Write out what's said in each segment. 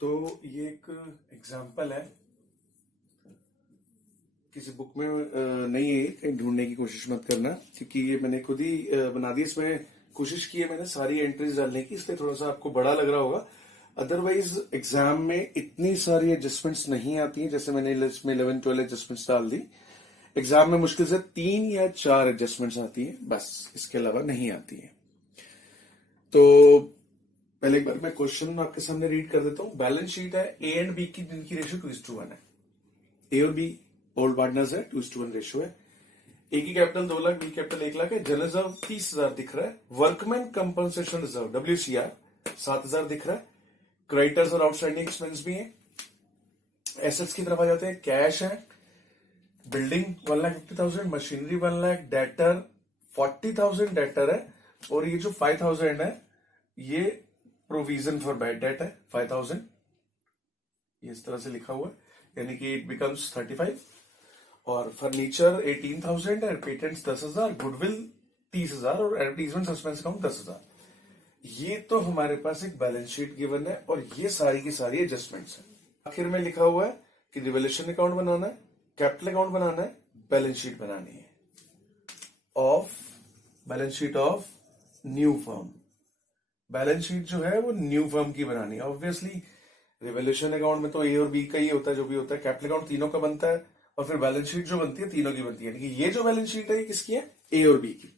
तो ये एक एग्जाम्पल है, किसी बुक में नहीं है, कहीं ढूंढने की कोशिश मत करना क्योंकि ये मैंने खुद ही बना दी। इसमें कोशिश की है मैंने सारी एंट्रीज डालने की, इसलिए थोड़ा सा आपको बड़ा लग रहा होगा। अदरवाइज एग्जाम में इतनी सारी एडजस्टमेंट्स नहीं आती हैं, जैसे मैंने इसमें 11-12 एडजस्टमेंट्स डाल दी। एग्जाम में मुश्किल से 3 या 4 एडजस्टमेंट्स आती है, बस इसके अलावा नहीं आती है। तो पहले एक बार मैं क्वेश्चन आपके सामने रीड कर देता हूँ। बैलेंस शीट है, ए एंड बी की जिनकी रेशियो 2:1 है। ए और बी ओल्ड पार्टनर्स है, 2:1 रेशियो है। ए की capital 2 lakh, B capital 1 lakh है। जनरल रिजर्व 30,000 दिख रहा है। वर्कमैन कंपनसेशन रिजर्व WCR 7,000 दिख रहा है। क्रेडिटर्स और आउटस्टैंडिंग एक्सपेंस भी है। एसेट्स की तरफ आ जाते हैं। कैश है, building 1,50,000, machinery 1 lakh, debtor 40,000 debtor है, और ये जो 5,000 है ये प्रोविजन फॉर बैड डेट है 5,000, ये इस तरह से लिखा हुआ है, यानी कि इट बिकम्स 35। और फर्नीचर 18,000 है, पेटेंट्स 10,000, गुडविल 30,000 और एडवर्टीजमेंट सस्पेंस अकाउंट 10,000। ये तो हमारे पास एक बैलेंस शीट गिवन है और ये सारी की सारी एडजस्टमेंट्स है। आखिर में लिखा हुआ है कि रिवोल्यूशन अकाउंट बनाना है, कैपिटल अकाउंट बनाना है, बैलेंस शीट बनानी है of balance sheet of new firm. Balance sheet जो है वो न्यू फर्म की बनानी है। ऑब्वियसली रिवोल्यूशन अकाउंट में तो ए और बी का ही होता है, जो भी होता है। कैपिटल अकाउंट तीनों का बनता है, और फिर बैलेंस शीट जो बनती है तीनों की बनती है। यानी कि ये जो बैलेंस शीट है ये किसकी है? ए और बी की।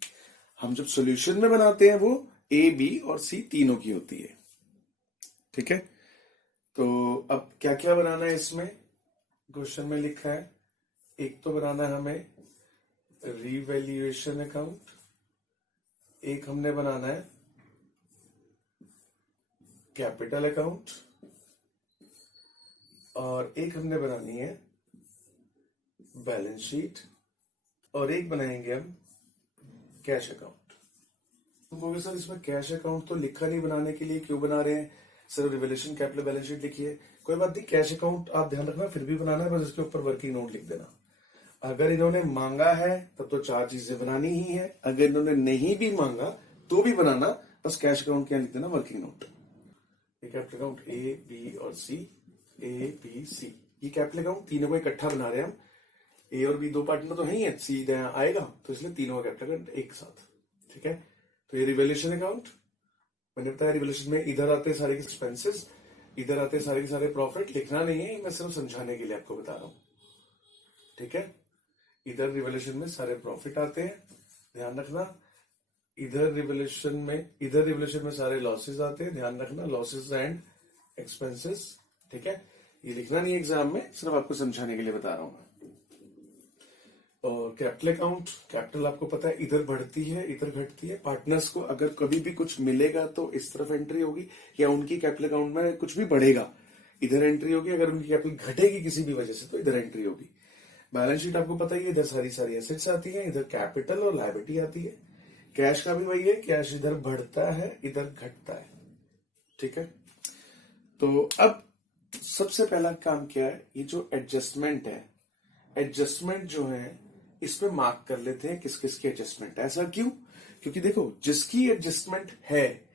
हम जब सोल्यूशन में बनाते हैं वो ए, बी और सी तीनों की होती है। ठीक है, तो अब क्या क्या बनाना है इसमें? क्वेश्चन में लिखा है, एक तो बनाना है हमें रिवैल्यूएशन अकाउंट, एक हमने बनाना है कैपिटल अकाउंट, और एक हमने बनानी है बैलेंस शीट, और एक बनाएंगे हम कैश अकाउंट। तुम कहोगे सर इसमें कैश अकाउंट तो लिखा नहीं, बनाने के लिए क्यों बना रहे हैं? Sir revaluation capital balance sheet लिखिए। कोई बात नहीं, कैश अकाउंट आप ध्यान रखना फिर भी बनाना है, बस इसके ऊपर वर्किंग नोट लिख देना। अगर इन्होंने मांगा है तब तो 4 चीजें बनानी ही है, अगर इन्होंने नहीं भी मांगा तो भी बनाना, बस कैश अकाउंट क्या लिख देना? Working note. कैपिटल अकाउंट ए, बी और सी, ए, बी, सी, ये कैपिटल अकाउंट तीनों को इकट्ठा बना रहे हैं हम। ए और बी 2 पार्टनर तो है ही है, सी यहाँ आएगा, तो इसलिए तीनों का कैपिटल अकाउंट एक साथ। ठीक है, तो ये रिवैल्यूएशन अकाउंट मैंने बताया। रिवैल्यूएशन में इधर आते हैं सारे एक्सपेंसेस, इधर आते हैं सारे के सारे प्रॉफिट। लिखना नहीं है, मैं सिर्फ समझाने के लिए आपको बता रहा हूं। ठीक है, इधर रिवैल्यूएशन में सारे प्रॉफिट आते हैं, ध्यान रखना। इधर रिवोल्यूशन में सारे लॉसेस आते हैं, ध्यान रखना, लॉसेस एंड एक्सपेंसेस। ठीक है, ये लिखना नहीं एग्जाम में, सिर्फ आपको समझाने के लिए बता रहा हूं मैं। और कैपिटल अकाउंट, कैपिटल आपको पता है इधर बढ़ती है इधर घटती है। पार्टनर्स को अगर कभी भी कुछ मिलेगा तो इस तरफ एंट्री होगी, या उनकी कैपिटल अकाउंट में कुछ भी बढ़ेगा इधर एंट्री होगी, अगर उनकी कैपिटल घटेगी किसी भी वजह से तो इधर एंट्री होगी। बैलेंस शीट आपको पता ही है, इधर सारी सारी एसेट्स आती है, इधर कैपिटल और लायबिलिटी आती है। कैश का भी वही है, कैश इधर बढ़ता है इधर घटता है। ठीक है, तो अब सबसे पहला काम क्या है? ये जो एडजस्टमेंट है, एडजस्टमेंट जो है इसमें मार्क कर लेते हैं किस किस की एडजस्टमेंट है। ऐसा क्यों? क्योंकि देखो जिसकी एडजस्टमेंट है,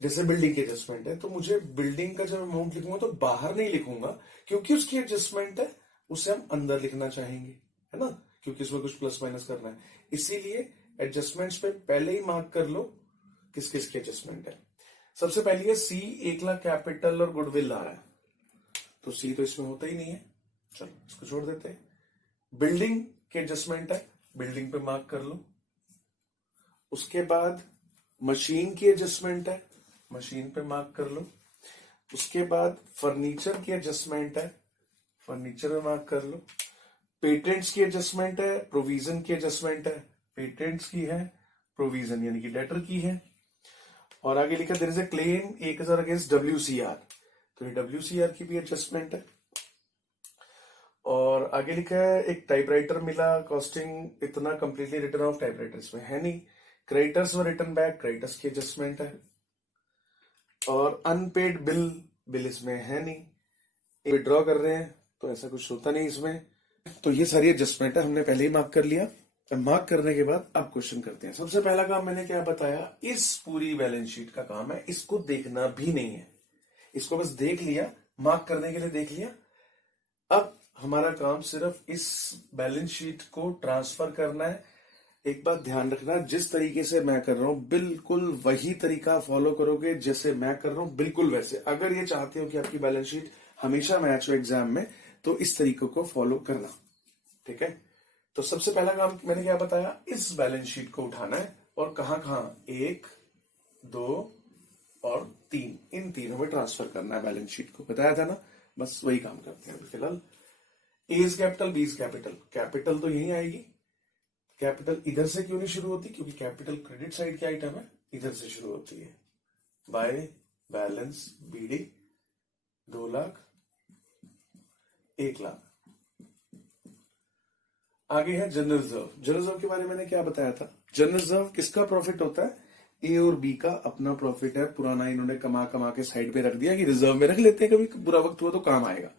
जैसे बिल्डिंग की एडजस्टमेंट है, तो मुझे बिल्डिंग का जब अमाउंट लिखूंगा तो बाहर नहीं लिखूंगा, क्योंकि उसकी एडजस्टमेंट है, उसे हम अंदर लिखना चाहेंगे, है ना, क्योंकि इसमें कुछ प्लस माइनस करना है। इसीलिए एडजस्टमेंट्स पे पहले ही मार्क कर लो किस किस की एडजस्टमेंट है। सबसे पहली है सी, 1 लाख कैपिटल और गुडविल आ रहा है, तो सी तो इसमें होता ही नहीं है, चलो इसको छोड़ देते हैं। बिल्डिंग की एडजस्टमेंट है, बिल्डिंग पे मार्क कर लो। उसके बाद मशीन की एडजस्टमेंट है, मशीन पे मार्क कर लो। उसके बाद फर्नीचर की एडजस्टमेंट है, फर्नीचर पे मार्क कर लो। पेटेंट्स की एडजस्टमेंट है, प्रोविजन की एडजस्टमेंट है, पेटेंट्स की है, प्रोविजन यानी कि डेटर की है। और आगे लिखा there is a claim 1,000 against WCR, तो ये WCR की भी एडजस्टमेंट है। और आगे लिखा है एक टाइपराइटर मिला, कॉस्टिंग इतना, कंप्लीटली रिटर्न ऑफ टाइपराइटर इसमें है नहीं। क्रेडिटर्स व रिटर्न बैक, क्रेडिटर्स की एडजस्टमेंट है। और अनपेड बिल इसमें है नहीं। विड्रॉ कर रहे हैं तो ऐसा कुछ होता नहीं इसमें। तो ये सारी एडजस्टमेंट है, हमने पहले ही मार्क कर लिया। मार्क करने के बाद अब क्वेश्चन करते हैं। सबसे पहला काम मैंने क्या बताया, इस पूरी बैलेंस शीट का काम है इसको देखना भी नहीं है, इसको बस देख लिया मार्क करने के लिए देख लिया। अब हमारा काम सिर्फ इस बैलेंस शीट को ट्रांसफर करना है। एक बात ध्यान रखना, जिस तरीके से मैं कर रहा हूं बिल्कुल वही तरीका फॉलो करोगे जैसे मैं कर रहा हूं, बिल्कुल वैसे। अगर ये चाहते हो कि आपकी बैलेंस शीट हमेशा मैच हो एग्जाम में, तो इस तरीके को फॉलो करना, ठीक है। तो सबसे पहला काम मैंने क्या बताया, इस बैलेंस शीट को उठाना है और कहां कहां, 1, 2 और 3, इन तीनों में ट्रांसफर करना है बैलेंस शीट को, बताया था ना। बस वही काम करते हैं अभी फिलहाल। A is capital, B is capital. Capital तो यही आएगी। कैपिटल इधर से क्यों नहीं शुरू होती, क्योंकि कैपिटल क्रेडिट साइड की आइटम है, इधर से शुरू होती है। By balance BD 2 lakh, 1 lakh. आगे है जनरल रिजर्व। जनरल रिजर्व के बारे में मैंने क्या बताया था, जनरल रिजर्व किसका प्रॉफिट होता है, ए और बी का अपना प्रॉफिट है। पुराना इन्होंने कमा कमा के साइड पे रख दिया कि रिजर्व में रख लेते हैं, कभी बुरा वक्त हुआ तो काम आएगा।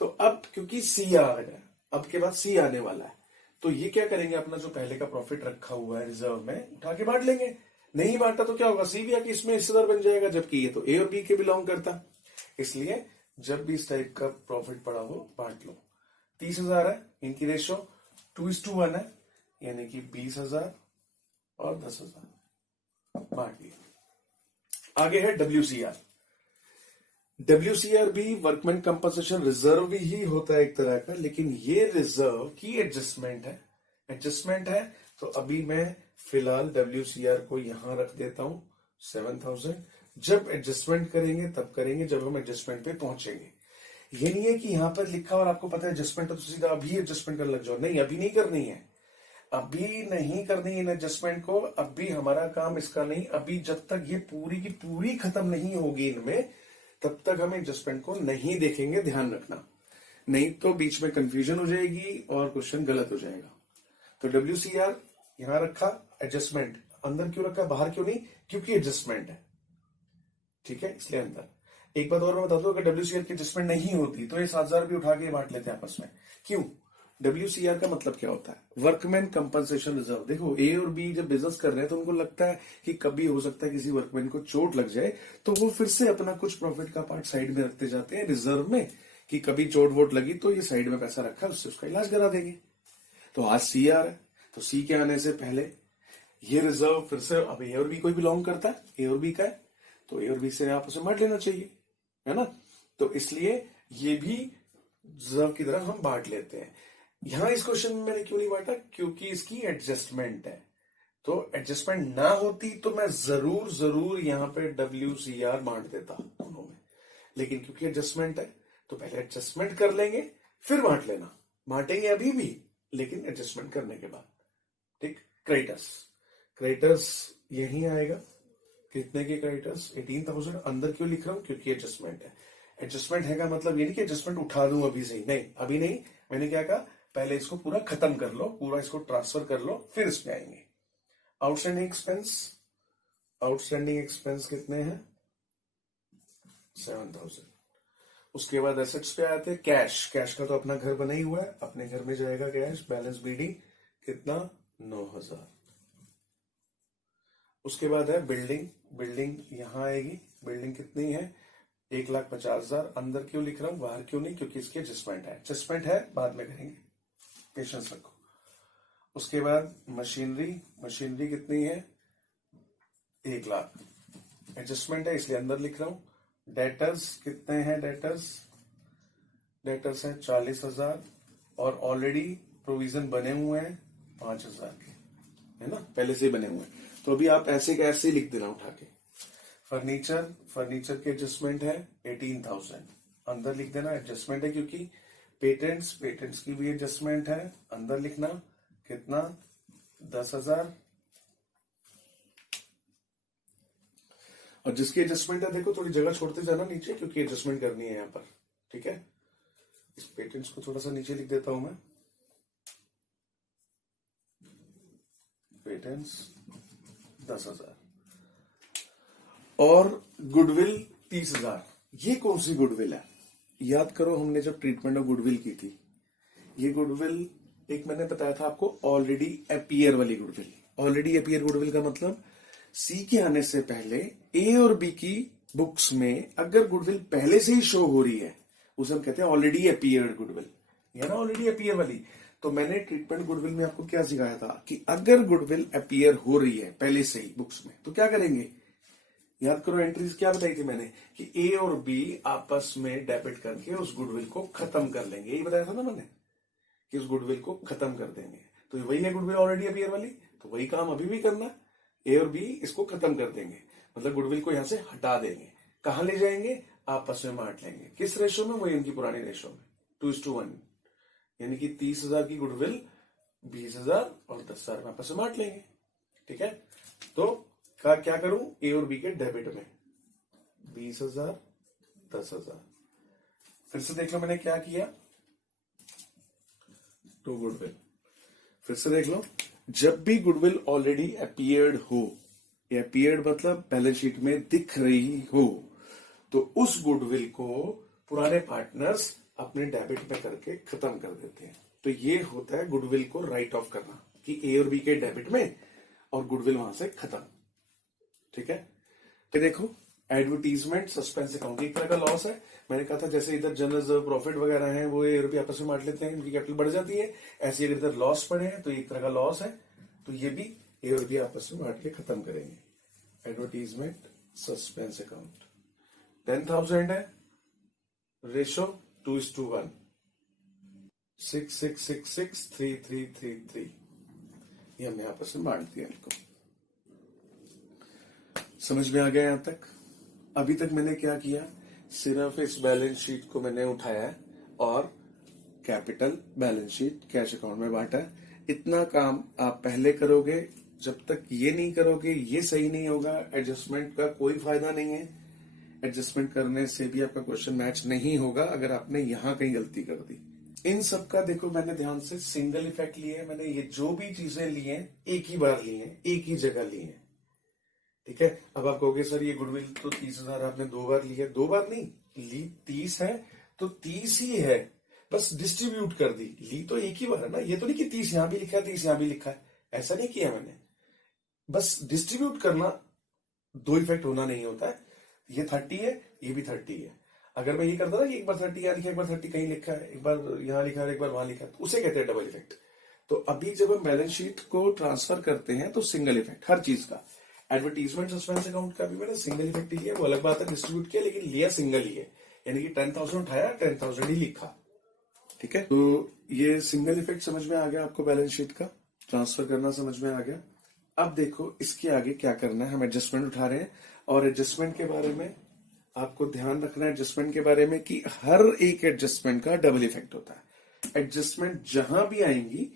तो अब क्योंकि सी आ गया, अब के बाद सी आने वाला है, तो ये क्या करेंगे, अपना जो पहले का प्रॉफिट रखा हुआ है रिजर्व में उठा के बांट लेंगे। नहीं बांटा तो क्या होगा, सी भी आके इसमें हिस्सेदार बन जाएगा, जबकि ये तो ए और बी के बिलोंग करता। इसलिए जब भी इस टाइप का प्रॉफिट पड़ा हो बांट लो। 30,000 है, इनकी रेशो 2:1 है, यानी कि 20,000 और 10,000 बांट लिया। आगे है WCR। WCR भी वर्कमैन कंपनसेशन रिजर्व ही होता है एक तरह का, लेकिन ये रिजर्व की एडजस्टमेंट है। तो अभी मैं फिलहाल WCR को यहां रख देता हूं 7,000। जब एडजस्टमेंट करेंगे तब करेंगे, जब हम एडजस्टमेंट पे पहुंचेंगे। ये नहीं है कि यहां पर लिखा और आपको पता है एडजस्टमेंट है तो सीधा अभी एडजस्टमेंट करने लग जाओ। नहीं, अभी नहीं करनी है, अभी नहीं करनी इन एडजस्टमेंट को। अभी हमारा काम इसका नहीं, अभी जब तक ये पूरी की पूरी खत्म नहीं होगी इनमें, तब तक हम एडजस्टमेंट को नहीं देखेंगे, ध्यान रखना। नहीं तो बीच में कंफ्यूजन हो जाएगी और क्वेश्चन गलत हो जाएगा। तो WCR यहां रखा, एडजस्टमेंट अंदर क्यों रखा, बाहर क्यों नहीं, क्योंकि एडजस्टमेंट है, ठीक है, इसलिए अंदर। एक बात और मैं बता दूं, अगर WCR की एडजस्टमेंट नहीं होती तो ये 7,000 भी उठा के बांट लेते हैं आपस में। क्यों, WCR का मतलब क्या होता है, वर्कमैन कंपनसेशन रिजर्व। देखो ए और बी जब बिजनेस कर रहे हैं तो उनको लगता है कि कभी हो सकता है किसी वर्कमैन को चोट लग जाए, तो वो फिर से अपना कुछ प्रॉफिट का पार्ट साइड में रखते जाते हैं रिजर्व में, कि कभी चोट वोट लगी तो ये साइड में पैसा रखा है, उससे उसका इलाज करा देंगे। तो आज सी आ रहा है, तो सी के आने से पहले ये रिजर्व फिर से, अब ए और बी कोई बिलोंग करता है, ए और बी का है, तो ए और बी से आप उसे बांट लेना चाहिए, है ना। तो इसलिए ये भी रिजर्व की तरह हम बांट लेते हैं। यहां इस क्वेश्चन में मैंने क्यों नहीं बांटा, क्योंकि इसकी एडजस्टमेंट है। तो एडजस्टमेंट ना होती तो मैं जरूर यहां पे WCR बांट देता दोनों में, लेकिन क्योंकि एडजस्टमेंट है तो पहले एडजस्टमेंट कर लेंगे फिर बांट लेना। बांटेंगे अभी भी, लेकिन एडजस्टमेंट करने के बाद, ठीक। क्रेडिटर्स यही आएगा, कितने के क्रेडिटर्स, 18,000। अंदर क्यों लिख रहा हूं, क्योंकि एडजस्टमेंट है। एडजस्टमेंट है का मतलब ये नहीं कि एडजस्टमेंट उठा दूं अभी से ही, नहीं, अभी नहीं। मैंने क्या कहा, पहले इसको पूरा खत्म कर लो, पूरा इसको ट्रांसफर कर लो, फिर इस पे आएंगे। आउटस्टैंडिंग एक्सपेंस कितने हैं, 7,000। उसके बाद एसेट्स पे आते हैं, कैश का तो अपना घर बना ही हुआ है, अपने घर में जाएगा कैश। बैलेंस बीडी कितना, 9,000। उसके बाद है बिल्डिंग यहां आएगी। बिल्डिंग कितनी है, 1,50,000। अंदर क्यों लिख रहा हूं, बाहर क्यों नहीं, क्योंकि इसकी एडजस्टमेंट है, बाद में करेंगे, पेशेंस रखो। उसके बाद मशीनरी कितनी है, 1 लाख। एडजस्टमेंट है इसलिए अंदर लिख रहा हूं। डेटर्स कितने हैं, डेटर्स हैं 40,000 और ऑलरेडी प्रोविजन बने हुए हैं 5,000 के, है ना, पहले से ही बने हुए हैं। तो अभी आप ऐसे कैसे लिख देना उठा के। फर्नीचर के एडजस्टमेंट है 18,000, अंदर लिख देना, एडजस्टमेंट है क्योंकि। पेटेंट्स की भी एडजस्टमेंट है, अंदर लिखना, कितना, 10,000। और जिसकी एडजस्टमेंट है, देखो थोड़ी जगह छोड़ते जाना नीचे, क्योंकि एडजस्टमेंट करनी है यहां पर, ठीक है। इस पेटेंट्स को थोड़ा सा नीचे लिख देता हूं मैं। पेटेंट्स 10,000 और गुडविल 30,000। ये कौन सी गुडविल है, याद करो हमने जब ट्रीटमेंट ऑफ गुडविल की थी, ये गुडविल एक मैंने बताया था आपको, ऑलरेडी अपीयर वाली गुडविल। ऑलरेडी अपीयर गुडविल का मतलब सी के आने से पहले ए और बी की बुक्स में अगर गुडविल पहले से ही शो हो रही है, उसे हम कहते हैं ऑलरेडी अपीयर्ड गुडविल, या ना ऑलरेडी अपीयर वाली। तो मैंने ट्रीटमेंट गुडविल में आपको क्या सिखाया था कि अगर गुडविल अपीयर हो रही है पहले से ही बुक्स में, तो क्या करेंगे, याद करो एंट्रीज क्या बताई थी मैंने कि ए और बी आपस में डेबिट करके उस गुडविल को खत्म कर लेंगे, यही बताया था ना मैंने कि उस गुडविल को खत्म कर देंगे। तो वही है गुडविल ऑलरेडी अपीयर वाली, तो वही काम अभी भी करना, ए और बी इसको खत्म कर देंगे, मतलब गुडविल को यहां से हटा देंगे। कहां ले जाएंगे, आपस में बांट लेंगे। किस रेशो में, वही उनकी पुरानी रेशो में 2:1, यानी कि 30,000 की गुडविल 20,000 और 10,000 में आपस में बांट लेंगे। ठीक है, तो क्या करूं, ए और बी के डेबिट में 20,000 10,000। फिर से देख लो मैंने क्या किया, टू गुडविल, फिर से देख लो, जब भी गुडविल ऑलरेडी अपीयर्ड हो, अपीयर्ड मतलब बैलेंस शीट में दिख रही हो, तो उस गुडविल को पुराने पार्टनर्स अपने डेबिट में करके खत्म कर देते हैं। तो ये होता है गुडविल को राइट ऑफ करना, कि ए और बी के डेबिट में और गुडविल वहां से खत्म। ठीक है, तो देखो एडवर्टीजमेंट सस्पेंस अकाउंट एक तरह का लॉस है। मैंने कहा था जैसे इधर जनरल रिजर्व प्रॉफिट वगैरह हैं वो ए और बी आपस में बांट लेते हैं, इनकी कैपिटल बढ़ जाती है। ऐसे अगर इधर लॉस पड़े हैं तो एक तरह का लॉस है, तो ये भी ए और बी आपस में बांट के खत्म करेंगे। एडवर्टीजमेंट सस्पेंस अकाउंट 10,000 है, रेशो 2:1, 66663333, ये हमने आपस में बांट दिया इनको। समझ में आ गया यहां तक? अभी तक मैंने क्या किया, सिर्फ इस बैलेंस शीट को मैंने उठाया और capital balance sheet cash account में बांटा। इतना काम आप पहले करोगे, जब तक ये नहीं करोगे ये सही नहीं होगा। एडजस्टमेंट का कोई फायदा नहीं है, एडजस्टमेंट करने से भी आपका क्वेश्चन मैच नहीं होगा अगर आपने यहां कहीं गलती कर दी। इन सब का देखो मैंने ध्यान से सिंगल इफेक्ट लिए हैं, मैंने ये जो भी चीजें ली हैं एक ही बार ली हैं, एक ही जगह ली हैं। ठीक है, अब आप कहोगे सर ये गुडविल तो 30,000 आपने 2 बार ली है। 2 बार नहीं ली, 30 है तो 30 ही है, बस डिस्ट्रीब्यूट कर दी। ली तो एक ही बार है ना, ये तो नहीं कि 30 यहां भी लिखा है 30 यहां भी लिखा है, ऐसा नहीं किया मैंने। बस डिस्ट्रीब्यूट करना, 2 इफेक्ट होना नहीं होता है। ये 30 है, ये भी 30 है। अगर मैं ये करता ना कि एक बार 30 यहां लिखा, एक बार 30 कहीं लिखा है, एक बार यहां लिखा है, एक बार वहां लिखा है, तो उसे कहते हैं डबल इफेक्ट। तो अभी जब हम बैलेंस शीट को ट्रांसफर करते हैं तो सिंगल इफेक्ट हर चीज का। एडवर्टीजमेंट सस्पेंस अकाउंट का भी मैंने सिंगल इफेक्ट ही लिया, वो अलग बात है डिस्ट्रीब्यूट किया, लेकिन लिया सिंगल ही है, यानी कि 10,000 उठाया 10,000 ही लिखा। ठीक है, तो ये सिंगल इफेक्ट समझ में आ गया आपको, बैलेंस शीट का ट्रांसफर करना समझ में आ गया। अब देखो इसके आगे क्या करना है, हम एडजस्टमेंट उठा रहे हैं और एडजस्टमेंट के बारे में आपको ध्यान रखना है, एडजस्टमेंट के बारे में कि हर एक एडजस्टमेंट का डबल इफेक्ट होता है। एडजस्टमेंट जहां भी आएंगी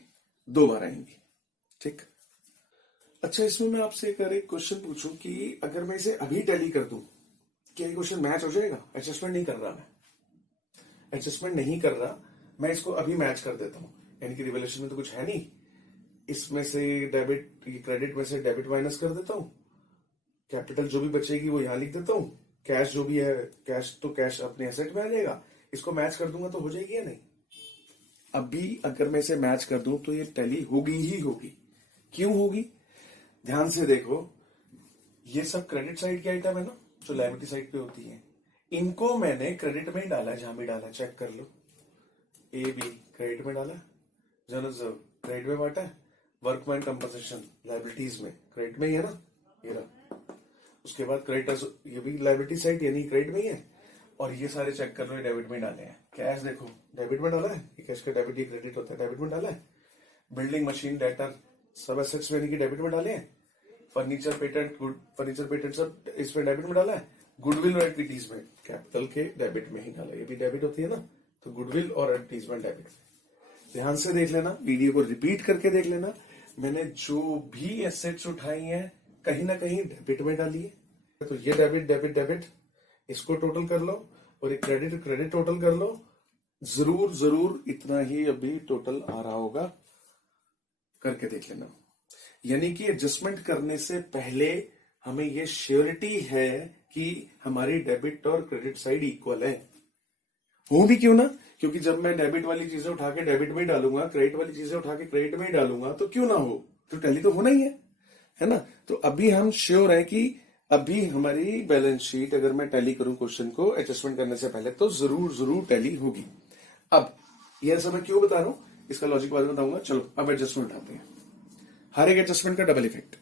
2 बार आएंगी। ठीक, अच्छा इसमें मैं आपसे एक क्वेश्चन पूछूं कि अगर मैं इसे अभी टैली कर दूं, क्या ये क्वेश्चन मैच हो जाएगा? एडजस्टमेंट नहीं कर रहा, मैं एडजस्टमेंट नहीं कर रहा, मैं इसको अभी मैच कर देता हूं, यानी कि रिवोल्यूशन में तो कुछ है नहीं, इसमें से डेबिट, क्रेडिट में से डेबिट माइनस कर देता हूं, कैपिटल जो भी बचेगी वो यहां लिख देता हूं, कैश जो भी है कैश तो कैश अपने एसेट में आ जाएगा, इसको मैच कर दूंगा तो हो जाएगी या नहीं? अभी अगर मैं इसे मैच कर दूं तो ये टैली होगी ही होगी। क्यों होगी? ध्यान से देखो, ये सब क्रेडिट साइड की आइटम है ना, जो लायबिलिटी साइड पे होती है, इनको मैंने क्रेडिट में ही डाला है, जहां भी डाला, चेक कर लो। ए बी क्रेडिट में डाला, जनरल रिजर्व क्रेडिट में बांटा है, वर्कमैन कंपनसेशन लायबिलिटीज में क्रेडिट में ही है ना, ये रहा। उसके बाद क्रेडिटर्स, ये भी लायबिलिटी साइड यानी क्रेडिट में ही है, और ये सारे चेक कर लो ये डेबिट में डाले हैं। कैश देखो डेबिट में डाला है, ये कैश का डेबिट, ये क्रेडिट होता है, डेबिट में डाला है। बिल्डिंग मशीन डेटर सब एसेट्स में यानी कि डेबिट में डाले हैं। फर्नीचर पेटेंट, फर्नीचर पेटेंट सब इसमें डेबिट में डाला है। गुडविल और एडवर्टीजमेंट कैपिटल के डेबिट में ही डाला, ये भी डेबिट होती है ना, तो गुडविल और एडवर्टीजमेंट डेबिट। ध्यान से देख लेना, वीडियो को रिपीट करके देख लेना, मैंने जो भी एसेट्स उठाई हैं कहीं ना कहीं डेबिट में डाली है। तो ये डेबिट डेबिट डेबिट, इसको टोटल कर लो, और एक क्रेडिट क्रेडिट टोटल कर लो। जरूर जरूर इतना ही अभी टोटल आ रहा होगा, करके देख लेना। यानी कि एडजस्टमेंट करने से पहले हमें यह श्योरिटी है कि हमारी डेबिट और क्रेडिट साइड इक्वल है। हो भी क्यों ना, क्योंकि जब मैं डेबिट वाली चीजें उठा के डेबिट में ही डालूंगा, क्रेडिट वाली चीजें उठा के क्रेडिट में ही डालूंगा, तो क्यों ना हो, तो टैली तो होना ही है ना। तो अभी हम श्योर है कि अभी हमारी बैलेंस शीट अगर मैं टैली करूं क्वेश्चन को एडजस्टमेंट करने से पहले तो जरूर टैली होगी। अब यह सब मैं क्यों बता रहा हूं, इसका लॉजिक बाद में बताऊंगा। चलो अब एडजस्टमेंट आते हैं। हर एक एडजस्टमेंट का डबल इफेक्ट।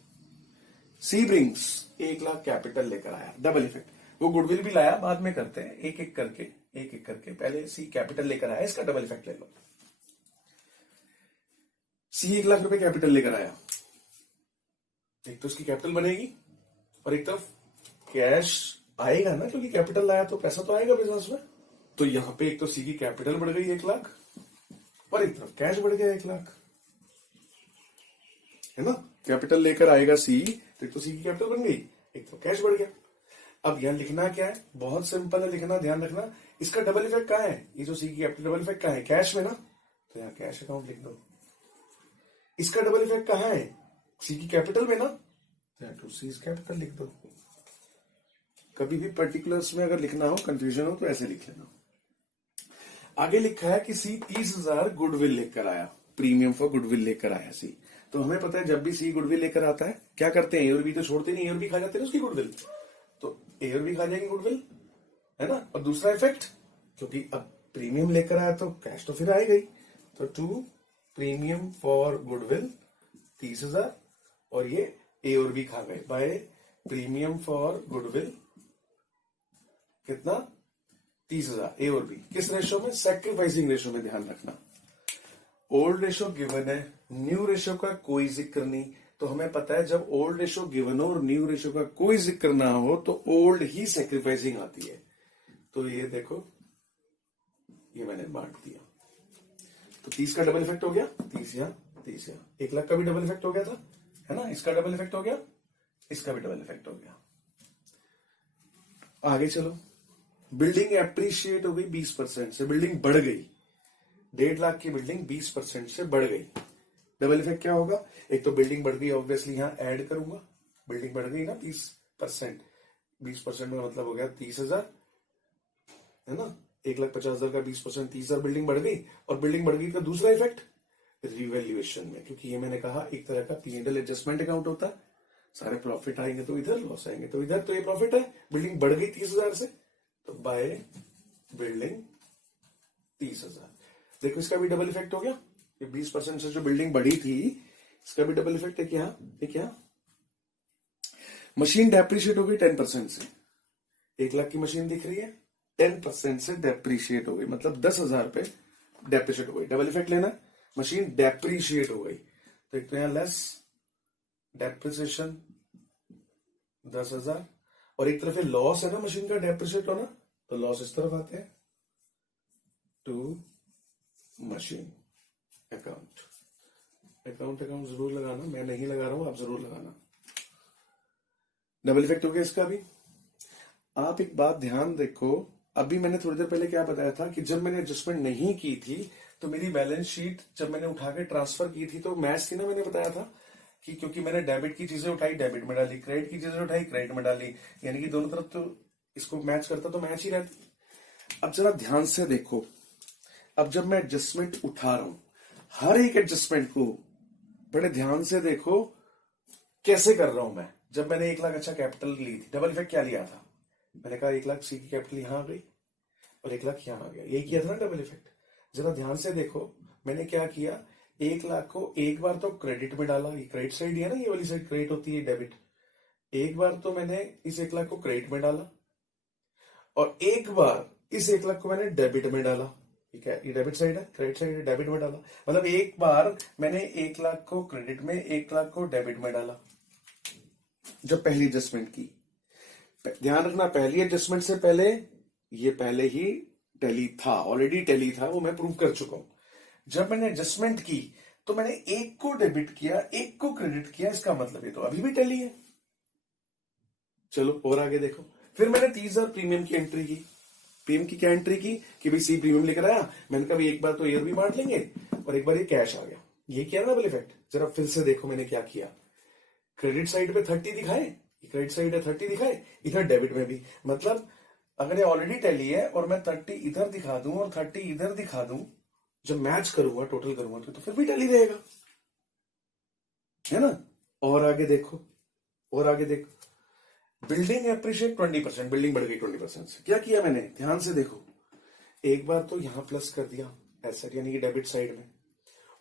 सी ब्रिंग्स 1,00,000 कैपिटल लेकर आया, डबल इफेक्ट। वो गुडविल भी लाया, बाद में करते हैं एक एक करके। पहले सी कैपिटल लेकर आया, इसका डबल इफेक्ट ले लो। सी 1,00,000 रुपए कैपिटल लेकर आया, एक तो उसकी कैपिटल बनेगी और एक तरफ कैश आएगा ना, क्योंकि कैपिटल लाया तो पैसा तो आएगा बिजनेस में। तो यहां पे एक तो सी की कैपिटल बढ़ गई 1,00,000 और एक तरफ कैश बढ़ गया 1,00,000, है ना। कैपिटल लेकर आएगा सी, तो एक तो सी की कैपिटल बन गई, एक तो कैश बढ़ गया। अब यहां लिखना क्या है, बहुत सिंपल है लिखना, ध्यान रखना। इसका डबल इफेक्ट कहां है, ये जो सी की कैपिटल डबल इफेक्ट कहां है, कैश में ना, तो यहां कैश अकाउंट लिख दो। इसका डबल इफेक्ट कहां है, सी की कैपिटल में ना, तो यहां टू सी कैपिटल लिख दो। कभी भी पर्टिकुलर्स में अगर लिखना हो, कंफ्यूजन हो, तो ऐसे लिख लेना। आगे लिखा है कि सी 30,000 गुडविल लेकर आया, प्रीमियम फॉर गुडविल लेकर आया सी। तो हमें पता है जब भी सी गुडविल लेकर आता है क्या करते हैं, ए और बी तो छोड़ते नहीं, ए और बी खा जाते हैं उसकी गुडविल, तो ए और बी खा जाएंगे गुडविल, है ना। और दूसरा इफेक्ट, क्योंकि अब प्रीमियम लेकर आया तो कैश तो फिर आएगा ही, तो टू प्रीमियम फॉर गुडविल 30,000 और ये ए और बी खा गए बाय प्रीमियम फॉर गुडविल कितना 30,000 ए और बी। किस रेशो में, सैक्रिफाइसिंग रेशो में, ध्यान रखना। ओल्ड रेशो गिवन है, न्यू रेशो का कोई जिक्र नहीं, तो हमें पता है जब ओल्ड रेशो गिवन हो और न्यू रेशो का कोई जिक्र ना हो तो ओल्ड ही सैक्रिफाइसिंग आती है। तो ये देखो, ये मैंने बांट दिया, तो 30 का डबल इफेक्ट हो गया, 30 यहां 30 यहां, 1,00,000 का भी डबल इफेक्ट हो गया था, है ना। इसका डबल इफेक्ट हो गया, इसका भी डबल इफेक्ट हो गया। आगे चलो, बिल्डिंग एप्रिशिएट हो गई 20% से, बिल्डिंग बढ़ गई, 1,50,000 की बिल्डिंग 20% से बढ़ गई। डबल इफेक्ट क्या होगा, एक तो बिल्डिंग बढ़ गई, ऑब्वियसली यहां ऐड करूंगा, बिल्डिंग बढ़ गई ना 20%, 20% में मतलब हो गया 30,000, है ना। 1,50,000 का 20%, 30,000 बिल्डिंग बढ़ गई। और बिल्डिंग बढ़ गई का दूसरा इफेक्ट रिवैल्यूएशन में, क्योंकि ये मैंने कहा एक तरह का P&L एडजस्टमेंट अकाउंट होता है, सारे प्रॉफिट आएंगे तो इधर, लॉस आएंगे तो इधर, तो ये प्रॉफिट है, बिल्डिंग बढ़ गई 30,000 से, तो बाय बिल्डिंग 30,000। देखो इसका भी डबल इफेक्ट हो गया, ये 20% से जो बिल्डिंग बढ़ी थी, इसका भी डबल इफेक्ट है क्या, मशीन डेप्रिशिएट हो गई 10% से, 1,00,000 की मशीन दिख रही है, 10% से डेप्रिशिएट हो गई, मतलब 10,000 रुपए डेप्रिशिएट हो गई। डबल इफेक्ट लेना, मशीन डेप्रिशिएट हो गई, तो एक तो यहां लेस डेप्रिसिएशन 10,000, और एक तरफ लॉस है ना मशीन का डेप्रिशिएट होना, तो लॉस इस तरफ आते हैं टू मशीन अकाउंट। अकाउंट जरूर लगाना, मैं नहीं लगा रहा हूं, आप जरूर लगाना। डबल इफेक्ट हो गया इसका भी। आप एक बात ध्यान देखो, अभी मैंने थोड़ी देर पहले क्या बताया था कि जब मैंने एडजस्टमेंट नहीं की थी तो मेरी बैलेंस शीट जब मैंने उठा के ट्रांसफर की थी तो मैच थी ना, मैंने बताया था कि क्योंकि मैंने डेबिट की चीजें उठाई डेबिट में डाली, क्रेडिट की चीजें उठाई क्रेडिट में डाली, यानी कि दोनों तरफ तो इसको मैच करता तो मैच ही रहती। अब जरा ध्यान से देखो, अब जब मैं एडजस्टमेंट उठा रहा हूं, हर एक एडजस्टमेंट को बड़े ध्यान से देखो कैसे कर रहा हूं मैं। जब मैंने 1,00,000 अच्छा कैपिटल ली थी, डबल इफेक्ट क्या लिया था, मैंने कहा 1,00,000 सी की कैपिटल यहां आ गई और 1,00,000 यहां आ गया, यही किया था ना डबल इफेक्ट। जरा ध्यान से देखो मैंने क्या किया, 1,00,000 को एक बार तो क्रेडिट में डाला, ये क्रेडिट साइड है ना, ये वाली साइड क्रेडिट होती है डेबिट, एक बार तो मैंने इस 1,00,000 को क्रेडिट में डाला और एक बार इस 1,00,000 को मैंने डेबिट में डाला। ठीक है, ये डेबिट साइड है, क्रेडिट साइड है, डेबिट में डाला, मतलब एक बार मैंने 1,00,000 को क्रेडिट में 1,00,000 को डेबिट में डाला जब पहली एडजस्टमेंट की। ध्यान रखना पहली एडजस्टमेंट से पहले ये पहले ही टैली था, ऑलरेडी टैली था, वो मैं प्रूव कर चुका हूं। जब मैंने एडजस्टमेंट की तो मैंने एक को डेबिट किया एक को क्रेडिट किया, इसका मतलब ये तो अभी भी टैली है। चलो और आगे देखो, फिर मैंने 30,000 प्रीमियम की एंट्री की। प्रीमियम की क्या एंट्री की कि भाई सी प्रीमियम लेकर आया, मैंने कहा एक बार तो ईयर भी बांट लेंगे और एक बार ये कैश आ गया, ये किया ना डबल इफेक्ट। जरा फिर से देखो मैंने क्या किया, क्रेडिट साइड पे 30 दिखाए, क्रेडिट साइड है 30 दिखाए, इधर डेबिट में भी, मतलब अगर ये ऑलरेडी टैली है और मैं 30 इधर दिखा दूं और 30 इधर दिखा दूं, जब मैच करूंगा टोटल करूंगा तो फिर भी टैली रहेगा, है ना। और आगे देखो, और आगे देखो, बिल्डिंग एप्रिशिएट 20%, बिल्डिंग बढ़ गई 20% से। क्या किया मैंने, ध्यान से देखो, एक बार तो यहां प्लस कर दिया एसेट यानी कि डेबिट साइड में,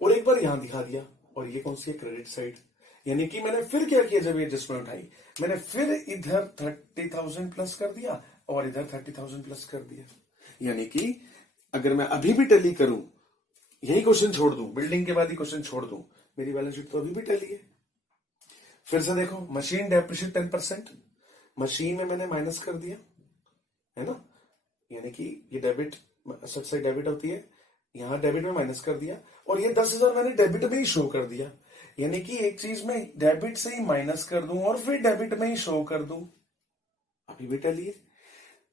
और एक बार यहां दिखा दिया, और ये कौन सी है, क्रेडिट साइड। यानी कि मैंने फिर क्या किया, जब ये एडजस्टमेंट उठाई मैंने फिर इधर 30,000 प्लस कर दिया और इधर 30,000 प्लस कर दिया। यानी कि अगर मैं अभी भी टैली करूं, यही क्वेश्चन छोड़ दूं, बिल्डिंग के बाद ही क्वेश्चन छोड़ दूं, मेरी बैलेंस शीट तो अभी भी टैली है। फिर से देखो, मशीन डेप्रिशिएट 10%, मशीन में मैंने माइनस कर दिया, है ना, यानी कि ये डेबिट सबसे डेबिट होती है, यहां डेबिट में माइनस कर दिया, और ये 10,000 मैंने डेबिट में ही शो कर दिया। यानी कि एक चीज में डेबिट से ही माइनस कर दूं और फिर डेबिट में ही शो कर दूं, अभी भी टैली है।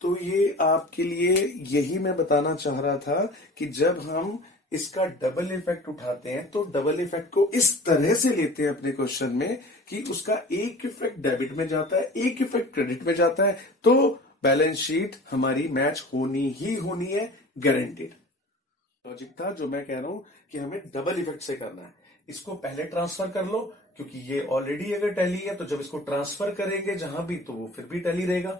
तो ये आपके लिए यही मैं बताना चाह रहा था कि जब हम इसका डबल इफेक्ट उठाते हैं तो डबल इफेक्ट को इस तरह से लेते हैं अपने क्वेश्चन में कि उसका एक इफेक्ट डेबिट में जाता है, एक इफेक्ट क्रेडिट में जाता है, तो बैलेंस शीट हमारी मैच होनी ही होनी है, गारंटीड। लॉजिक था जो मैं कह रहा हूं कि हमें डबल इफेक्ट से करना है। इसको पहले ट्रांसफर कर लो, क्योंकि ये ऑलरेडी अगर टैली है तो जब इसको ट्रांसफर करेंगे जहां भी तो वो फिर भी टैली रहेगा,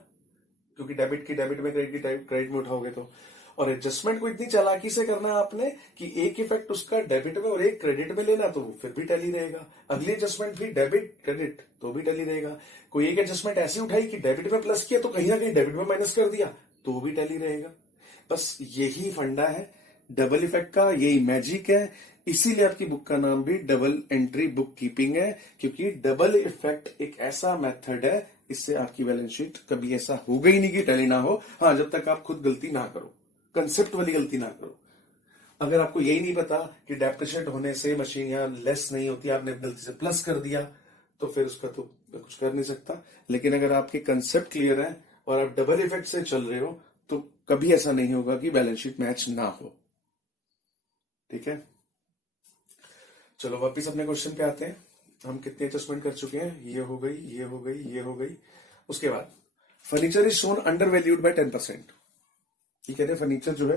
क्योंकि डेबिट की डेबिट में, क्रेडिट की क्रेडिट में उठाओगे तो। और एडजस्टमेंट को इतनी चालाकी से करना है आपने कि एक इफेक्ट उसका डेबिट में और एक क्रेडिट में लेना, तो वो फिर भी टैली रहेगा। अगली एडजस्टमेंट भी डेबिट क्रेडिट तो भी टैली रहेगा। कोई एक एडजस्टमेंट ऐसी उठाई कि डेबिट में प्लस किया तो कहीं ना कहीं डेबिट में माइनस कर दिया, तो भी टैली रहेगा। बस यही फंडा है डबल इफेक्ट का, यही मैजिक है। इसीलिए आपकी बुक का नाम भी डबल एंट्री बुक कीपिंग है, क्योंकि डबल इफेक्ट एक ऐसा मेथड है, इससे आपकी बैलेंस शीट कभी ऐसा होगा ही नहीं कि टैली ना हो। हाँ, जब तक आप खुद गलती ना करो, कंसेप्ट वाली गलती ना करो। अगर आपको यही नहीं पता कि डेप्रिशिएट होने से मशीन यहां लेस नहीं होती, आपने गलती से प्लस कर दिया, तो फिर उसका तो मैं कुछ कर नहीं सकता। लेकिन अगर आपके कंसेप्ट क्लियर है और आप डबल इफेक्ट से चल रहे हो, तो कभी ऐसा नहीं होगा कि बैलेंस शीट मैच ना हो। ठीक है, चलो वापिस अपने क्वेश्चन पे आते हैं। हम कितने एडजस्टमेंट कर चुके हैं, ये हो गई, ये हो गई, ये हो गई। उसके बाद furniture is shown under valued bye 10%। ये कहते हैं फर्नीचर जो है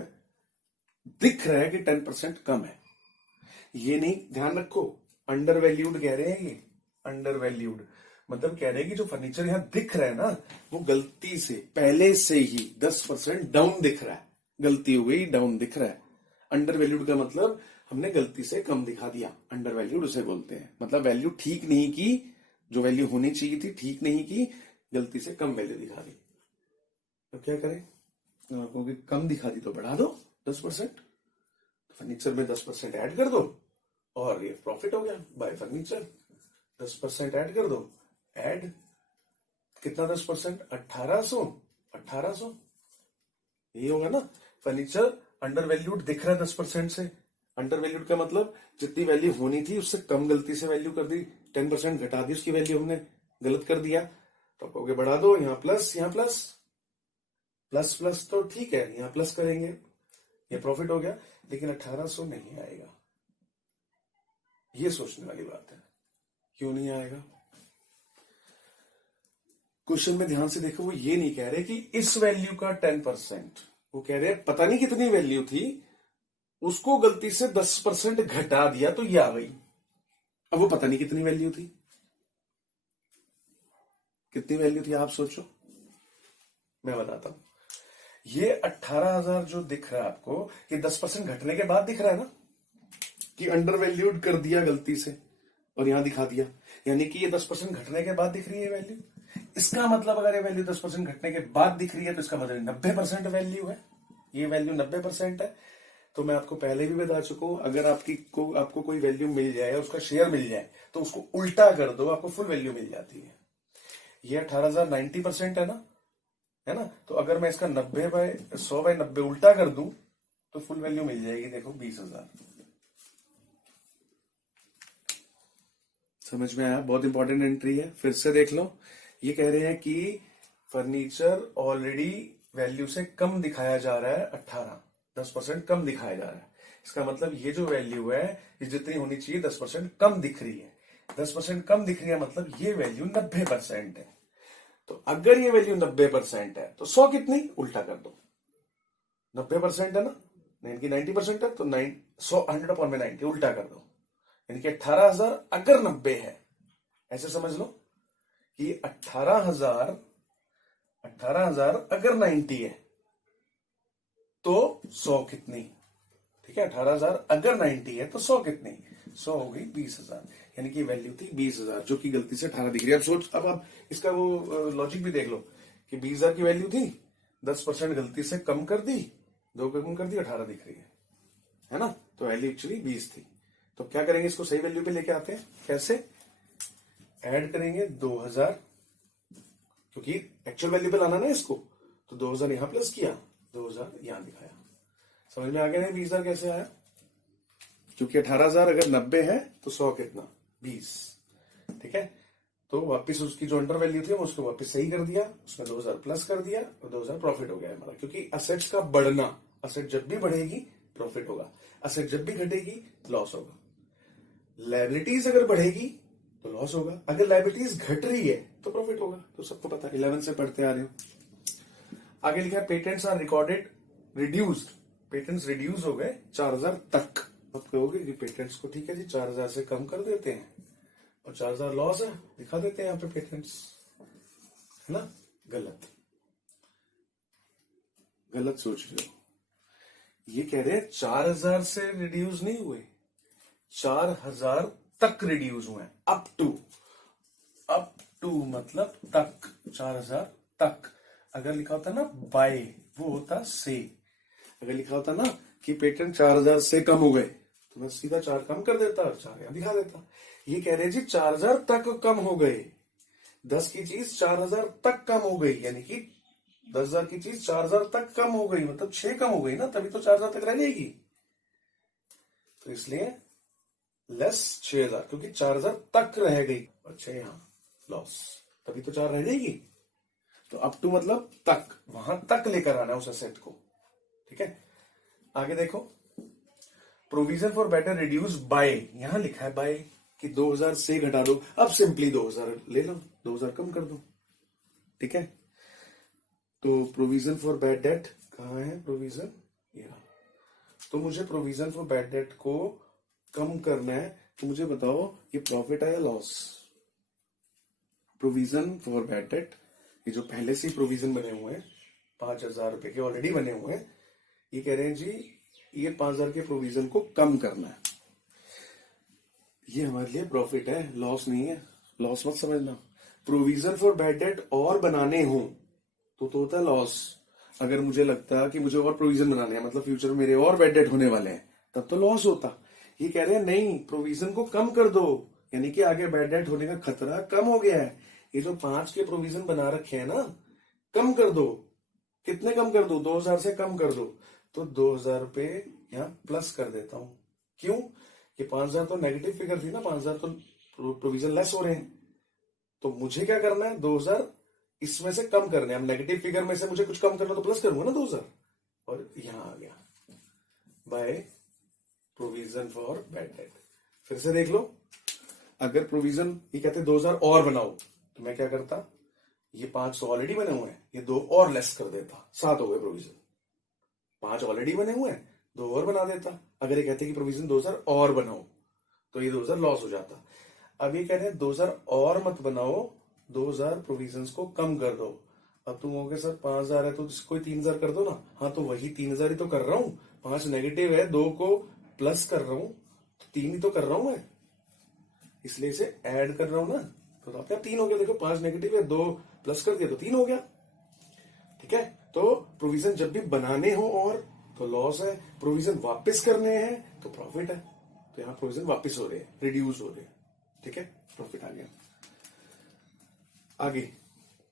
दिख रहा है कि 10% कम है। ये नहीं, ध्यान रखो, अंडर वैल्यूड कह रहे हैं, ये अंडर वैल्यूड मतलब कह रहे हैं कि जो फर्नीचर यहां दिख रहा है ना, वो गलती से पहले से ही 10% डाउन दिख रहा है। गलती हो गई, डाउन दिख रहा है। अंडर वैल्यूड का मतलब हमने गलती से कम दिखा दिया, अंडर वैल्यूड उसे बोलते हैं। मतलब वैल्यू ठीक नहीं की, जो वैल्यू होनी चाहिए थी ठीक नहीं की, गलती से कम वैल्यू दिखा दी। तो क्या करें, क्योंकि कम दिखा दी तो बढ़ा दो 10%, फर्नीचर में 10% ऐड कर दो और ये प्रॉफिट हो गया बाय फर्नीचर। 10% ऐड कर दो, ऐड कितना 10%, 1800 यही होगा ना। फर्नीचर अंडर वैल्यूड दिख रहा है 10% से। अंडर वैल्यूड का मतलब जितनी वैल्यू होनी थी उससे कम गलती से वैल्यू कर दी, 10% घटा दी उसकी वैल्यू, हमने गलत कर दिया। तो कहोगे बढ़ा दो, यहां प्लस, यहां प्लस, प्लस प्लस तो ठीक है, यहां प्लस करेंगे, ये प्रॉफिट हो गया। लेकिन 1800 नहीं आएगा, ये सोचने वाली बात है। क्यों नहीं आएगा? क्वेश्चन में ध्यान से देखो, वो ये नहीं कह रहे कि इस वैल्यू का 10%, वो कह रहे पता नहीं कितनी वैल्यू थी, उसको गलती से 10% घटा दिया तो ये आ गई। अब वो पता नहीं कितनी वैल्यू थी, कितनी वैल्यू थी आप सोचो, मैं बताता हूं। ये 18,000 जो दिख रहा है आपको, ये 10% घटने के बाद दिख रहा है ना, कि अंडर वैल्यूड कर दिया गलती से और यहां दिखा दिया, यानी कि ये 10% घटने के बाद दिख रही है वैल्यू। इसका मतलब अगर ये वैल्यू 10% घटने के बाद दिख रही है तो इसका मतलब 90% वैल्यू है, ये वैल्यू 90% है। तो मैं आपको पहले भी बता चुका हूं, अगर आपको कोई वैल्यू मिल जाए, उसका शेयर मिल जाए, तो उसको उल्टा कर दो, आपको फुल वैल्यू मिल जाती है। ये 18,000 90% है ना। तो अगर मैं इसका 100/90 उल्टा कर दूं तो फुल वैल्यू मिल जाएगी, देखो 20,000। समझ में आया? बहुत इंपॉर्टेंट एंट्री है, फिर से देख लो। ये कह रहे हैं कि फर्नीचर ऑलरेडी वैल्यू से कम दिखाया जा रहा है, 10% कम दिखाया जा रहा है। इसका मतलब ये जो वैल्यू है, ये जितनी होनी चाहिए 10% कम दिख रही है। 10% कम दिख रही है मतलब ये वैल्यू 90% है। तो अगर ये वैल्यू 90% है तो 100 कितनी, उल्टा कर दो। 90% है ना, 90% है तो 100/90 उल्टा कर दो, यानी कि 18,000 अगर 90 है, ऐसे समझ लो कि 18,000 18,000 अगर 90 है तो 100 कितनी? ठीक है, 18,000 अगर 90 है तो 100 कितनी? 100 हो गई 20,000, यानी कि वैल्यू थी 20,000, जो कि गलती से 18 दिख रही है। अब सोच, अब आप इसका वो लॉजिक भी देख लो कि 20,000 की वैल्यू थी, 10% गलती से कम कर दी, 2 कम कर दी, 18 दिख रही है ना? तो वैल्यू एक्चुअली 20 थी। तो क्या करेंगे, इसको सही वैल्यू पे लेके आते हैं। कैसे? ऐड करेंगे 2,000, क्योंकि एक्चुअल वैल्यू पे लाना ना इसको, तो 2,000 यहां प्लस किया, 2,000 यहां दिखाया। समझ में आ गया नहीं 20,000 कैसे आया? क्योंकि 18,000 अगर 90 है तो 100 कितना? 20। ठीक है, तो वापस उसकी जो अंडर वैल्यू थी उसको वापस सही कर दिया, उसमें 2,000 प्लस कर दिया और 2,000 प्रॉफिट हो गया हमारा। क्योंकि असेट्स का बढ़ना, असेट जब भी बढ़ेगी प्रॉफिट होगा, असेट जब भी घटेगी लॉस होगा। लायबिलिटीज अगर बढ़ेगी तो लॉस होगा, अगर लायबिलिटीज घट रही है तो प्रॉफिट होगा। तो सबको पता है, 11 से पढ़ते आ रहे हो। आगे लिखा है patents are recorded reduced, patents reduce हो गए 4,000 तक। आप कहोगे कि पेटेंट्स को ठीक है जी 4,000 से कम कर देते हैं और 4,000 लॉस है, दिखा देते हैं यहाँ पे पेटेंट्स, है ना? गलत, गलत सोच रहे हो। ये कह रहे हैं 4,000 से रिड्यूस नहीं हुए, 4,000 तक रिड्यूस हुए, अप टू मतलब तक, 4,000 तक। अगर लिखा होता ना बाय, वो होता से। अगर लिखा होता ना कि पेटेंट 4,000 से कम हो गए तो मैं सीधा 4 कम कर देता और 4 यहां दिखा देता। ये कह रहे जी 4,000 तक कम हो गए, 10 की चीज 4,000 तक कम हो गई, यानी कि 10,000 की चीज 4,000 तक कम हो गई, मतलब 6 कम हो गई ना, तभी तो 4,000 तक रह जाएगी। तो इसलिए लेस 6,000, क्योंकि 4,000 तक रह गई, अच्छा यहां लॉस, तभी तो 4 रह जाएगी। तो अप टू मतलब तक, वहां तक लेकर आना उस असेट को। ठीक है, आगे देखो, provision for better reduce by, यहां लिखा है बाय कि 2,000 से घटा दो। अब सिंपली 2,000 ले लो, 2,000 कम कर दो। ठीक है, तो प्रोविजन फॉर बैड डेट कहां है? प्रोविजन ये रहा। तो मुझे प्रोविजन फॉर बैड डेट को कम करना है, तो मुझे बताओ ये प्रॉफिट है या loss? Provision for bad debt, ये जो पहले से प्रोविजन बने हुए हैं 5,000 रुपए के ऑलरेडी बने हुए हैं, ये कह रहे हैं जी ये 5,000 के प्रोविजन को कम करना है। ये हमारे लिए प्रॉफिट है, लॉस नहीं है, लॉस मत समझना। प्रोविजन फॉर बैड डेट और बनाने हो तो होता है लॉस। अगर मुझे लगता कि मुझे और प्रोविजन बनाने हैं, मतलब फ्यूचर में मेरे और बैड डेट होने वाले हैं, तब तो लॉस होता। ये कह रहे हैं नहीं, प्रोविजन को कम कर दो, यानी कि आगे बैड डेट होने का खतरा कम हो गया है। ये जो 5 के प्रोविजन बना रखे हैं ना, कम कर दो। कितने कम कर दो? 2,000 से कम कर दो। तो 2,000 रुपए यहां प्लस कर देता हूं। क्यों? ये 5,000 तो नेगेटिव फिगर थी ना, 5,000 तो प्रोविजन लेस हो रहे हैं, तो मुझे क्या करना है? 2,000 इसमें से कम करने हैं। अब नेगेटिव फिगर में से मुझे कुछ कम करना तो प्लस करूंगा ना 2,000, और यहां आ गया by provision for bad debt. फिर से देख लो, अगर प्रोविजन ये कहते 2,000 और बनाओ, तो मैं क्या करता? ये 5 तो ऑलरेडी बने हुए हैं, ये 2 और लेस कर देता, 7 हो गए प्रोविजन। 5 ऑलरेडी बने हुए हैं, 2 और बना देता। अगर ये कहते कि प्रोविजन 2,000 और बनाओ, तो ये 2,000 लॉस हो जाता। अब ये कह रहे हैं 2,000 और मत बनाओ, 2,000 प्रोविजन को कम कर दो। अब तुम कहोगे सर 5,000 है तो इसको 3,000 कर दो ना। हाँ, तो वही 3,000 ही तो कर रहा हूं। 5 नेगेटिव है, 2 को प्लस कर रहा हूं, तो 3 ही तो कर रहा हूं मैं, इसलिए इसे ऐड कर रहा हूं ना। तो आप 3 हो गया। देखो 5 नेगेटिव है, 2 प्लस कर दिया तो 3 हो गया। ठीक है, तो प्रोविजन जब भी बनाने हो और तो लॉस है, प्रोविजन वापस करने हैं तो प्रॉफिट है। तो यहां प्रोविजन वापस हो रहे हैं, रिड्यूस हो रहे हैं। ठीक है, प्रॉफिट आ गया। आगे,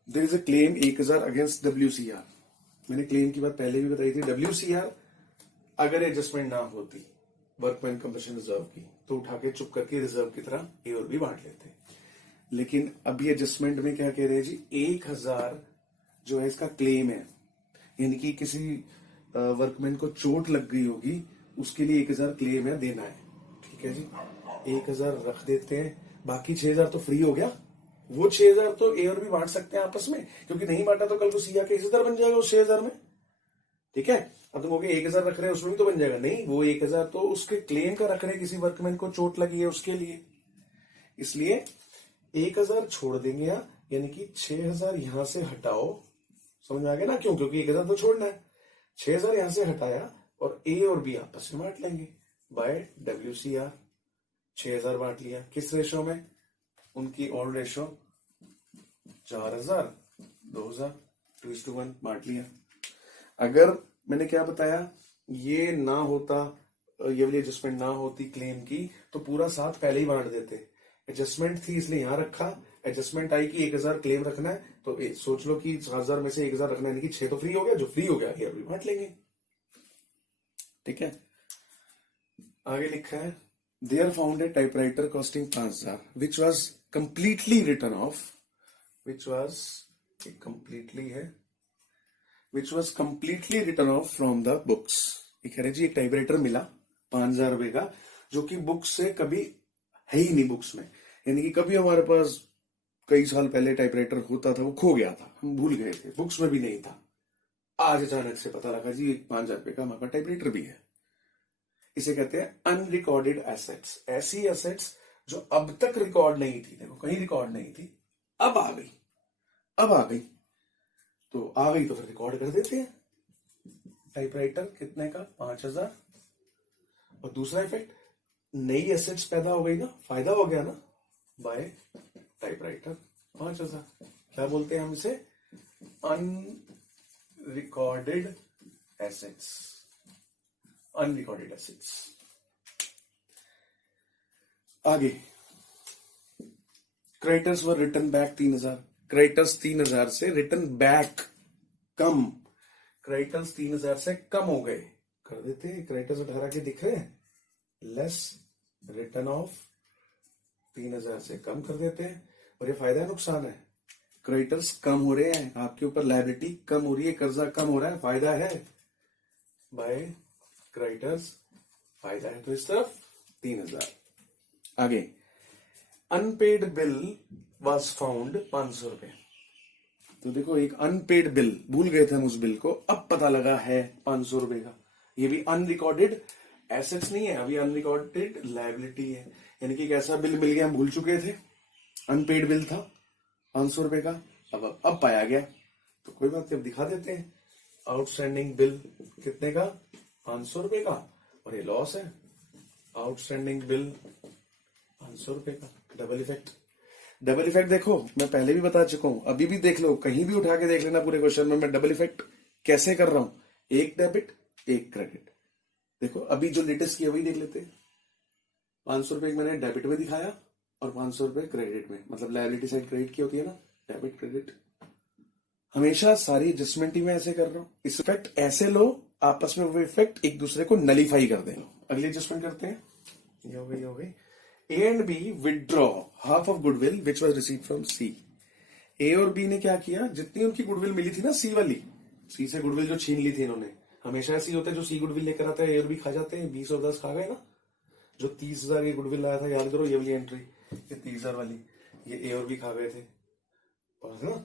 there is a claim 1,000 against WCR। मैंने क्लेम की बात पहले भी बताई थी। WCR अगर एडजस्टमेंट ना होती वर्कमैन कंपनसेशन रिजर्व की, तो उठा के चुप करके रिजर्व की तरह ए और बी बांट लेते। लेकिन अभी एडजस्टमेंट में क्या कह रहे हैं जी? 1,000 जो है इसका क्लेम है, यानी कि किसी वर्कमैन को चोट लग गई होगी, उसके लिए 1,000 क्लेम है, देना है। ठीक है जी, 1,000 रख देते हैं, बाकी 6,000 तो फ्री हो गया। वो 6,000 तो ए और बी बांट सकते हैं आपस में, क्योंकि नहीं बांटा तो कल को सी आके हिस्सेदार बन जाएगा उस 6,000 में। ठीक है, अब तुम कहोगे 1,000 रख रहे हैं उसमें भी तो बन जाएगा। नहीं, वो 1,000 तो उसके क्लेम का रख रहे हैं, किसी वर्कमैन को चोट लगी है उसके लिए, इसलिए 1,000 छोड़ देंगे, यानी कि 6,000 यहां से हटाओ समझ में आ गया ना? क्यों? क्योंकि 1000 तो छोड़ना है। 6000 यहां से हटाया और ए और बी आपस में बांट लेंगे बाय WCR। 6000 बांट लिया, किस रेशो में? उनकी ओल्ड रेशो 4000 2000 2:1 बांट लिया। अगर मैंने क्या बताया, ये ना होता, ये वाली एडजस्टमेंट ना होती क्लेम की, तो पूरा 7 पहले ही बांट देते। एडजस्टमेंट थी इसलिए यहां रखा। एडजस्टमेंट आई कि 1000 क्लेम रखना है, तो सोच लो कि 4000 में से 1000 रखना है, यानी कि 6 तो फ्री हो गया। जो फ्री हो गया ये अभी बांट लेंगे। ठीक है, आगे लिखा है there found a typewriter costing 5000 which was completely written off, which was completely है, which was completely written off from the books. ये कह रहे जी एक टाइपराइटर मिला 5000 रुपए का, जो कि बुक्स से कभी है ही नहीं बुक्स में, यानी कि कभी हमारे पास कई साल पहले टाइपराइटर होता था, वो खो गया था, हम भूल गए थे, बुक्स में भी नहीं था। आज अचानक से पता लगा जी 5000 रुपए का हमारा टाइपराइटर भी है। इसे कहते हैं अनरिकॉर्डेड एसेट्स। ऐसी एसेट्स जो अब तक रिकॉर्ड नहीं थी, देखो कहीं रिकॉर्ड नहीं थी, अब आ गई, अब आ गई, तो आ गई तो फिर रिकॉर्ड कर देते हैं। टाइपराइटर कितने का? 5000। और दूसरा इफेक्ट, नई एसेट्स पैदा हो गई ना, फायदा हो गया ना, बाय टाइपराइटर 5000। क्या बोलते हैं हम इसे? Unrecorded assets. Unrecorded assets. आगे, क्रेडिटर्स वर रिटर्न बैक 3000। क्रेडिटर्स 3000 से रिटर्न बैक, कम, क्रेडिटर्स 3000 से कम हो गए, कर देते हैं। क्रेडिटर्स 18 के दिख रहे हैं, लेस रिटर्न ऑफ 3000 से कम कर देते हैं। और ये फायदा है नुकसान है? क्रेडिटर्स कम हो रहे हैं, आपके ऊपर लायबिलिटी कम हो रही है, कर्जा कम हो रहा है, फायदा है बाय क्रेडिटर्स, फायदा है। तो इस तरफ 3000। आगे, अनपेड बिल वॉज फाउंड 500 रुपए। तो देखो एक अनपेड बिल, भूल गए थे हम उस बिल को, अब पता लगा है 500 रुपए का। ये भी अनरिकॉर्डेड एसेट्स नहीं है, अभी अनरिकॉर्डेड लायबिलिटी है, यानी कि एक ऐसा बिल मिल गया, हम भूल चुके थे, अनपेड बिल था 500 रुपए का, अब पाया गया, तो कोई बात नहीं, अब दिखा देते हैं। आउटस्टैंडिंग बिल कितने का? 500 रुपए का, और ये लॉस है। आउटस्टैंडिंग बिल 500 रुपए का। डबल इफेक्ट, डबल इफेक्ट देखो मैं पहले भी बता चुका हूं, अभी भी देख लो, कहीं भी उठा के देख लेना पूरे क्वेश्चन में मैं डबल इफेक्ट कैसे कर रहा हूं। एक डेबिट एक क्रेडिट। देखो अभी जो लेटेस्ट किया वही देख लेते हैं। 500 रुपए मैंने डेबिट में दिखाया और 500 रुपए क्रेडिट में, मतलब लायबिलिटी साइड क्रेडिट की होती है ना, डेबिट क्रेडिट। हमेशा सारी एडजस्टमेंट ही मैं ऐसे कर रहा हूं। इस इफेक्ट ऐसे लो, आपस में वो इफेक्ट एक दूसरे को नलीफाई कर दें। अगली एडजस्टमेंट करते हैं, ये हो गई, हो गई। A and B withdraw half of goodwill which was receive from C. A और बी ने क्या किया, जितनी उनकी गुडविल मिली थी ना, सी वाली, सी से गुडविल जो छीन ली थी इन्होंने, हमेशा ऐसे ही होता है, जो सी गुडविल लेकर आता है ए और बी खा जाते हैं। 20 और 10 खा गए ना। जो 30,000 ये गुडविल लाया था, याद करो ये वाली एंट्री, ये 30,000 वाली, ये ए और बी खा गए थे, है ना।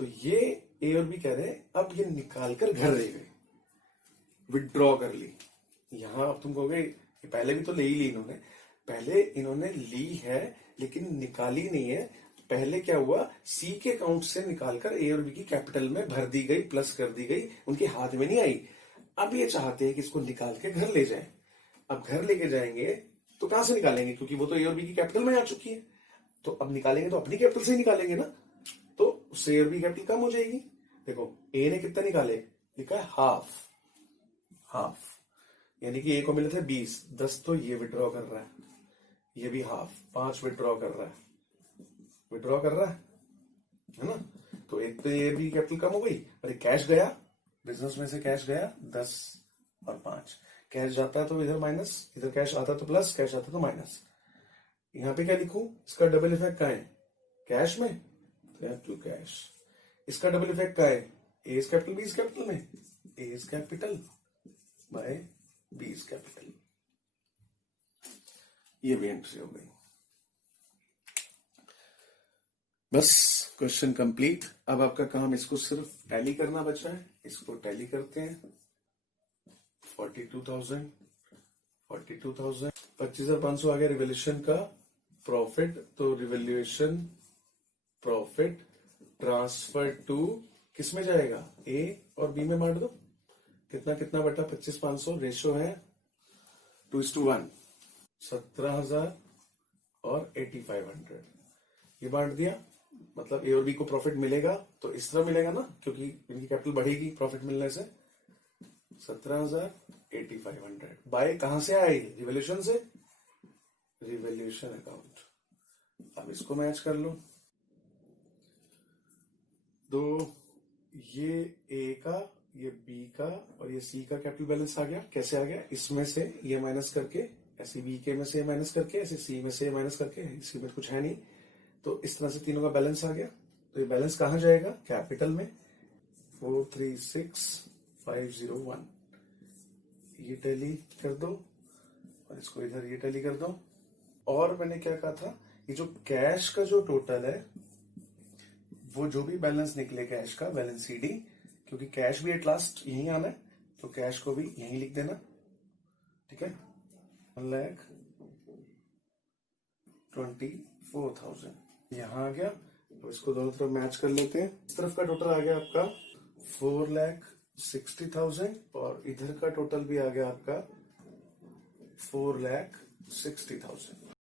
तो ये ए और बी कह रहे हैं अब ये निकाल कर घर ले गए, विदड्रॉ कर ली। यहां अब तुम कहोगे पहले भी तो ले ही ली इन्होंने, पहले इन्होंने ली है लेकिन निकाली नहीं है। पहले क्या हुआ, सी के अकाउंट से निकालकर ए और बी की कैपिटल में भर दी गई, प्लस कर दी गई, उनके हाथ में नहीं आई। अब ये चाहते हैं कि इसको निकाल के घर ले जाएं। अब घर लेके जाएंगे तो कहां से निकालेंगे, क्योंकि वो तो ए और बी की कैपिटल में आ चुकी है, तो अब निकालेंगे तो अपनी कैपिटल से ही निकालेंगे ना, तो उससे ए और बी कैपिटल कम हो जाएगी। देखो ए ने कितना निकाले, लिखा है हाफ, हाफ, यानी कि ए को मिले थे 20, 10 तो ये विड्रॉ कर रहा है, ये भी हाफ, 5 विड्रॉ कर रहा है, विड्रॉ कर रहा है ना। तो एक तो ये भी कैपिटल कम हो गई, और एक कैश गया, बिजनेस में से कैश गया 10 और 5, कैश जाता है तो इधर माइनस, इधर कैश आता तो प्लस, कैश आता तो माइनस। यहां पे क्या लिखूं, इसका डबल इफेक्ट क्या है, कैश में, तो टू कैश। इसका डबल इफेक्ट क्या है, A is capital B is capital में, A is capital by B is capital. ये भी एंट्री हो गई। बस क्वेश्चन कंप्लीट। अब आपका काम इसको सिर्फ टैली करना बचा है, इसको टैली करते हैं। 42,000 25,500 आ गया रिवैल्यूएशन का प्रॉफिट, तो रिवैल्यूएशन प्रॉफिट ट्रांसफर टू किस में जाएगा, ए और बी में बांट दो, कितना कितना बटा 25,500, रेशो है 2:1, 17,000 और 8,500, ये बांट दिया। मतलब ए और बी को प्रॉफिट मिलेगा तो इस तरह मिलेगा ना, क्योंकि इनकी कैपिटल बढ़ेगी प्रॉफिट मिलने से। 17,000, 8,500 बाय कहां से आए, रिवोल्यूशन से, रिवोल्यूशन अकाउंट। अब इसको मैच कर लो, तो ये ए का, ये बी का और ये सी का कैपिटल बैलेंस आ गया। कैसे आ गया, इसमें से ये माइनस करके, ऐसे बी के में से माइनस करके, ऐसे सी में से माइनस करके, इसी में कुछ है नहीं, तो इस तरह से तीनों का बैलेंस आ गया। तो ये बैलेंस कहां जाएगा, कैपिटल में, 436,501, ये टैली कर दो और इसको इधर ये टैली कर दो। और मैंने क्या कहा था, ये जो कैश का जो टोटल है, वो जो भी बैलेंस निकले कैश का, बैलेंस सीडी, क्योंकि कैश भी एट लास्ट यहीं आना है, तो कैश को भी यहीं लिख देना, ठीक है। 1,24,000 यहां आ गया। अब इसको दोनों तरफ मैच कर लेते हैं। इस तरफ का टोटल आ गया आपका 4,60,000 और इधर का टोटल भी आ गया आपका 4,60,000।